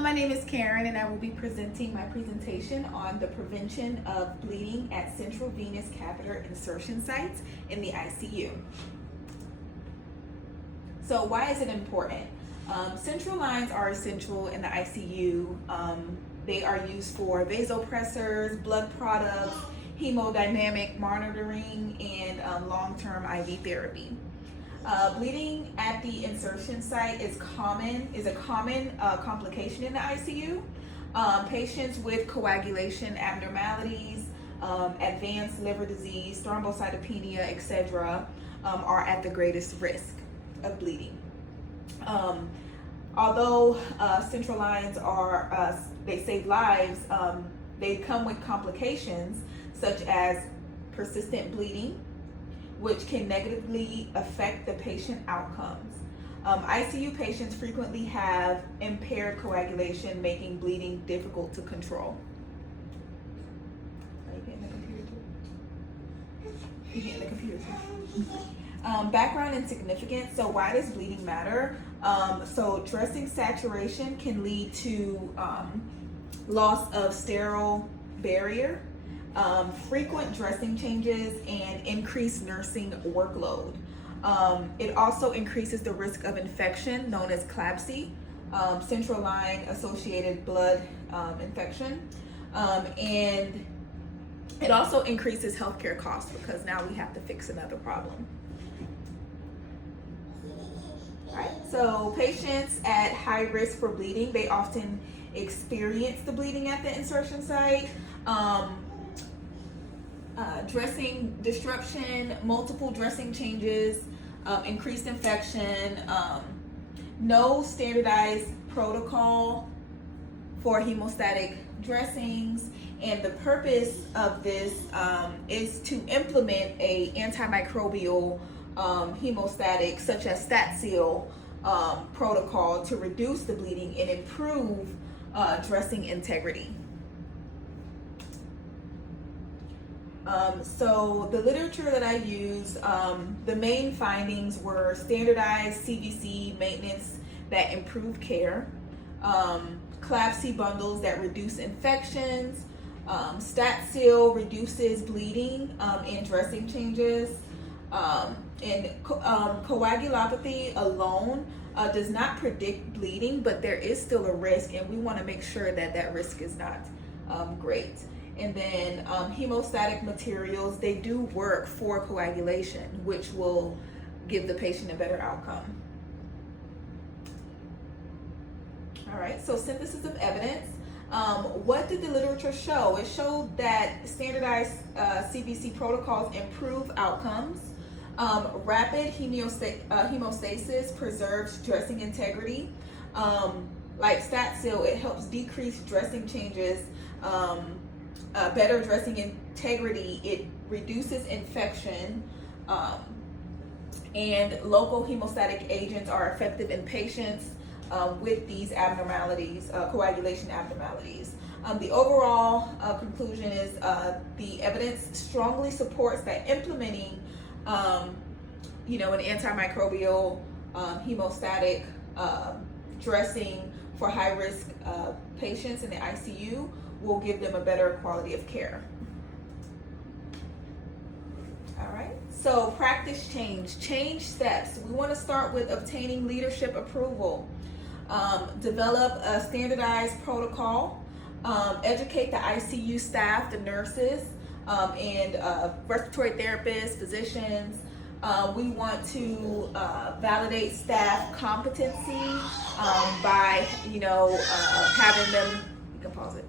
My name is Karen and I will be presenting my presentation on the prevention of bleeding at central venous catheter insertion sites in the ICU. So why is it important? Central lines are essential in the ICU. They are used for vasopressors, blood products, hemodynamic monitoring, and long-term IV therapy. Bleeding at the insertion site is a common complication in the ICU. Patients with coagulation abnormalities, advanced liver disease, thrombocytopenia, etc., are at the greatest risk of bleeding. Although central lines they save lives, they come with complications such as persistent bleeding, which can negatively affect the patient outcomes. ICU patients frequently have impaired coagulation, making bleeding difficult to control. Are you getting the computer too? You getting the computer too? Background and significance. So why does bleeding matter? So dressing saturation can lead to loss of sterile barrier, frequent dressing changes, and increased nursing workload. It also increases the risk of infection known as CLABSI, central line associated blood infection, and it also increases healthcare costs because now we have to fix another problem. All right, so patients at high risk for bleeding, they often experience the bleeding at the insertion site. Dressing disruption, multiple dressing changes, increased infection, no standardized protocol for hemostatic dressings, and the purpose of this is to implement a antimicrobial hemostatic such as StatSeal protocol to reduce the bleeding and improve dressing integrity. So the literature that I used, the main findings were standardized CVC maintenance that improve care, CLABSI bundles that reduce infections, StatSeal reduces bleeding and dressing changes, and coagulopathy alone does not predict bleeding, but there is still a risk, and we want to make sure that that risk is not great. And then hemostatic materials, they do work for coagulation, which will give the patient a better outcome. All right, so synthesis of evidence. What did the literature show? It showed that standardized CVC protocols improve outcomes. Rapid hemostasis preserves dressing integrity. Like StatSeal, it helps decrease dressing changes. Better dressing integrity, it reduces infection, and local hemostatic agents are effective in patients with these abnormalities, coagulation abnormalities. The overall conclusion is the evidence strongly supports that implementing an antimicrobial hemostatic dressing for high-risk patients in the ICU will give them a better quality of care. All right, so practice change steps. We want to start with obtaining leadership approval, develop a standardized protocol, educate the ICU staff, the nurses, and respiratory therapists, physicians. We want to validate staff competency by having them, you can pause it.